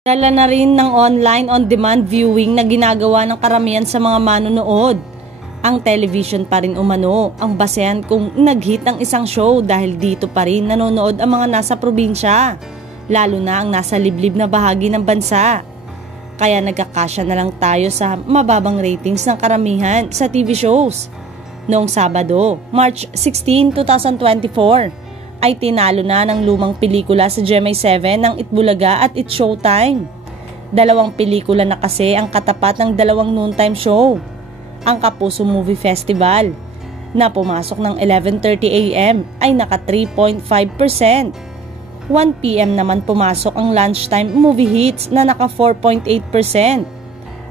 Dala na rin ng online on-demand viewing na ginagawa ng karamihan sa mga manonood. Ang television pa rin umano ang basehan kung nag-hit ang isang show dahil dito pa rin nanonood ang mga nasa probinsya, lalo na ang nasa liblib na bahagi ng bansa. Kaya nagkakasya na lang tayo sa mababang ratings ng karamihan sa TV shows. Noong Sabado, March 16, 2024, ay tinalo na ng lumang pelikula sa GMA7 ng Itbulaga at It's Showtime. 2 pelikula na kasi ang katapat ng 2 noontime show. Ang Kapuso Movie Festival na pumasok ng 11:30 AM ay naka 3.5%. 1 PM naman pumasok ang lunchtime movie hits na naka 4.8%.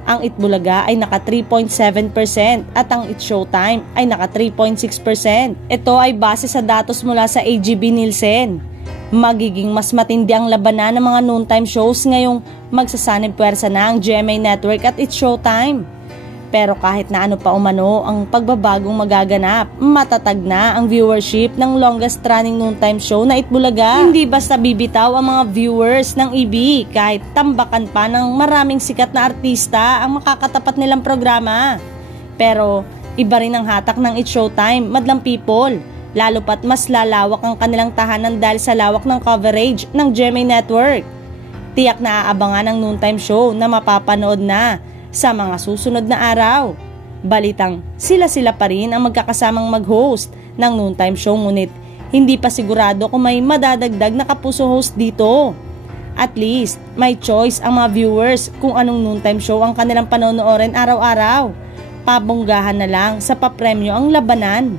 Ang Itbulaga ay naka 3.7% at ang It's Showtime ay naka 3.6%. Ito ay base sa datos mula sa AGB Nielsen. Magiging mas matindi ang labanan ng mga noontime shows ngayong magsasanib puwersa na ang GMA Network at It's Showtime. Pero kahit na ano pa umano ang pagbabagong magaganap, matatag na ang viewership ng longest running noontime show na Itbulaga. Hindi basta bibitaw ang mga viewers ng EB kahit tambakan pa ng maraming sikat na artista ang makakatapat nilang programa. Pero iba rin ang hatak ng It's Showtime, madlang people. Lalo pat mas lalawak ang kanilang tahanan dahil sa lawak ng coverage ng GMA Network. Tiyak na aabangan ang noontime show na mapapanood na sa mga susunod na araw. Balitang sila-sila pa rin ang magkakasamang mag-host ng noontime show, ngunit hindi pa sigurado kung may madadagdag na Kapuso host dito. At least may choice ang mga viewers kung anong noontime show ang kanilang panonoorin araw-araw. Pabonggahan na lang sa papremyo ang labanan.